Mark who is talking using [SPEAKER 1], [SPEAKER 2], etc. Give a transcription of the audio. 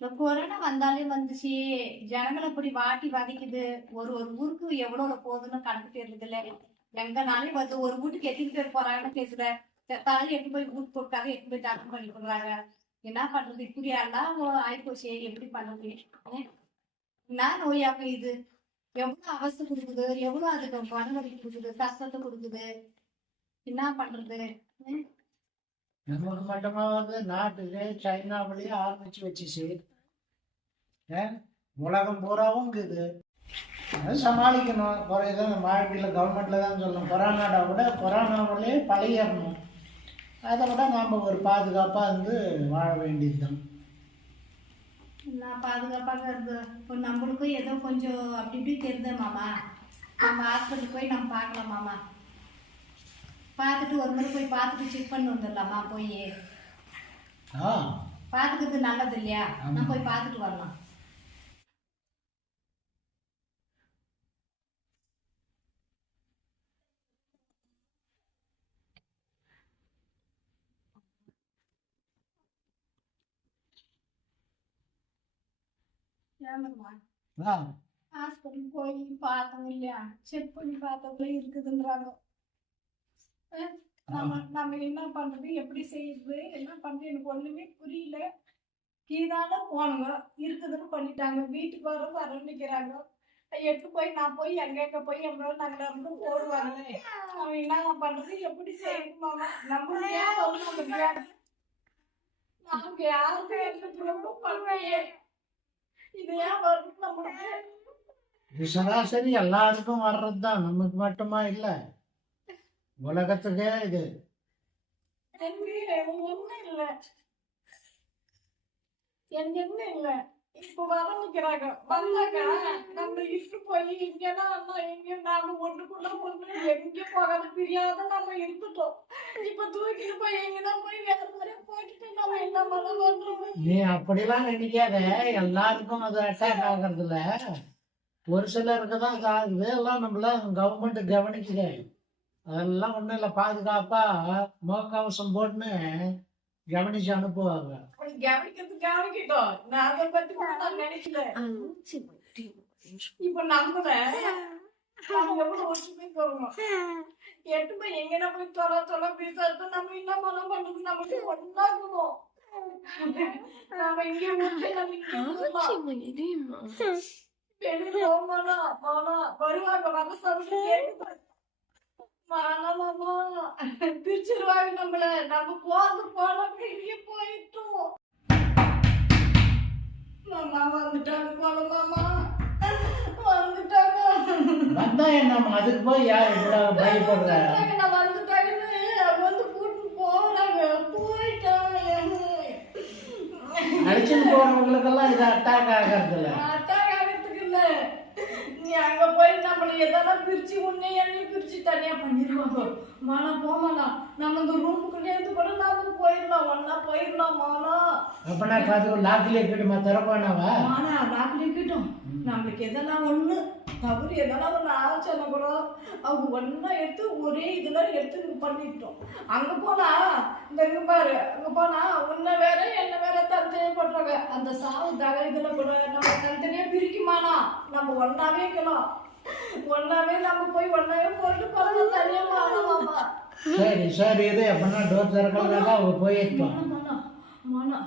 [SPEAKER 1] இந்த கொரோனா வந்தாலே வந்துச்சு. ஜனங்களை இப்படி வாட்டி வதைக்குது. ஒரு ஒரு ஊருக்கு எவ்வளவு போகுதுன்னு கணக்கு தெரியல இல்ல. எங்கனாலே வந்து ஒரு வீட்டுக்கு எத்தனை பேர் போறாங்கன்னு பேசுற செத்தாலும் எட்டு போய் வீட்டு போட்டாங்க எட்டு போய் டாக்டர் பண்ணி கொடுறாங்க என்ன பண்றது? இப்படி எல்லாம் ஆயிப்போச்சு. எப்படி பண்றது என்ன நோயாப்ப இது? எவ்வளவு அவஸ்தை கொடுக்குது? எவ்வளவு அதுக்கு மனவலி கொடுக்குது? கஷ்டத்தை கொடுக்குது? என்ன பண்றது? ஏன்?
[SPEAKER 2] நமக்கு மட்டுமாவது நாட்டுக்கு சைனாவிலேயே ஆரம்பிச்சு வச்சுச்சு. உலகம் பூராவும் இருக்குது அது சமாளிக்கணும். குறையதான் வாழ்க்கையில் கவர்மெண்ட்டில் தான் சொல்லணும். கொரோனாவை விட கொரோனாவிலே பழையறணும். அதை விட நாம் ஒரு பாதுகாப்பாக இருந்து வாழ வேண்டியது தான்
[SPEAKER 1] நான் பாதுகாப்பாக இருந்து? இப்போ நம்மளுக்கும் ஏதோ கொஞ்சம் அப்படி இப்படி தெரியுது மாமா. நம்ம ஹாஸ்பிட்டல் போய் நம்ம பார்க்கலாம் மாமா. பார்த்துட்டு ஒரு முறை போய் பார்த்துட்டு செக் பண்ணி வந்துடலாமா போய்? பார்த்துக்கிறது நல்லது இல்லையா. நான் போய் பார்த்துட்டு வரலாம். ஹாஸ்பிட்டல் போய் பார்த்தோம் இல்லையா செக் பண்ணி பார்த்தப்ப இருக்குதுன்றாங்க நம்ம நம்ம என்ன பண்றது எப்படி செய்யுது என்ன பண்றது எனக்கு ஒண்ணுமே புரியல கீழால போனவங்க இருக்குதுன்னு பண்ணிட்டாங்க வீட்டுக்கு வர வர நிக்கிறாங்க எடுத்து போய் நான் போய் எங்க போய் எவ்வளோ நாங்கள் இருந்து போடுவாங்க அவன் என்ன பண்றது எப்படி செய்யணும் மாமா நம்மளுக்கு ஏன்? நமக்கு யாருக்கு பண்ணுவையே இது ஏன் வரும் நம்மளுக்கு
[SPEAKER 2] இது சராசரி எல்லாருக்கும் வர்றது தான் நமக்கு மட்டுமா இல்லை? உலகத்துக்கே இது.
[SPEAKER 1] எனக்கு ஒண்ணும் இல்ல. எனக்கு என்ன இல்ல? இப்ப வர நிக்கிறாங்க. வந்தாங்க. நம்ம இட்டு போய் இங்கன்னா அண்ணா எங்க நாம ஒண்ணுக்குள்ள ஒண்ணு. எங்க போகாத பிரியாத நம்ம இருந்துட்டோம். இப்ப தூக்கிட்டு போய் எங்கதான் போய் வேற மாதிரி போட்டுட்டு நம்ம என்ன பண்ண பண்றது
[SPEAKER 2] நீ அப்படிலாம் நினைக்காத. எல்லாருக்கும் அது அட்டாக் ஆகிறது இல்ல ஒரு சிலருக்கு தான் இது ஆகுது. எல்லாம் நம்மள கவர்மெண்ட் கவனிக்குது. அதெல்லாம் ஒன்றும் இல்லை. பாதுகாப்பா முகக்கவசம் போட்டுன்னு கவனிச்சு அனுப்புவாங்க.
[SPEAKER 1] அப்படி கவனிக்கிறது கவனிக்கிட்டோம் நான் அதை பத்தி கூட நான் நினைக்கல. இப்ப தருவோம் எட்டு போய் எங்கன போய் தொலை தொலை பேசாட்டு நம்ம என்ன பண்ண பண்றது நமக்கு ஒன்னாகணும் நாம நம்ம இங்க இருக்கலாம். வெளியில போமானா மாமா பிரிச்சிருவாங்க நம்மள. நம்ம போறது போனோம் இங்கே போயிட்டோம். மாமா வந்துட்டாங்க போல மாமா. வந்துட்டாங்க.
[SPEAKER 2] வந்தா என்னம்மா அதுக்கு போய் யார்
[SPEAKER 1] நான்
[SPEAKER 2] அடிச்சுட்டு போறவங்களுக்கெல்லாம் இது அட்டாக் ஆகிறது இல்ல
[SPEAKER 1] அட்டாக் ஆகிறதுக்கு இல்ல. நீ அங்க போய் நம்மள எதனா பிரிச்சு உன்னை என்னையும் பிரிச்சு தனியா பண்ணிடுவாங்க மானா போமானா நம்ம இந்த ரூமுக்குள்ளே இருந்து கூட நாம போயிடலாம். ஒன்னா போயிடலாம்? மானா.
[SPEAKER 2] அப்பனா கதவு லாக்கிலே கிடுமா திறப்பானவா?
[SPEAKER 1] மானா ராக்குல இருக்கட்டும் நம்மளுக்கு எதனா ஒண்ணு? தவறு எதனா ஒண்ணு ஆச்சுன்னா கூட அவங்க ஒண்ணா எடுத்து ஒரே இதுல எடுத்து பண்ணிட்டோம் அங்க போனா இந்த இங்க பாரு அங்க போனா உன்னை வேற என்ன வேற தனித்தனியா போடுறாங்க அந்த சாவு தக இதுல கூட நம்ம தனித்தனியா பிரிக்குமானா? நம்ம ஒண்ணாவே இருக்கலாம். ஒண்ணாவே நம்ம போய் ஒண்ணாவே போட்டு மாமா
[SPEAKER 2] சரி சரி இது எப்படின்னா டோர் திறக்கலாம் அவங்க போயிருப்பான்
[SPEAKER 1] மானா மானா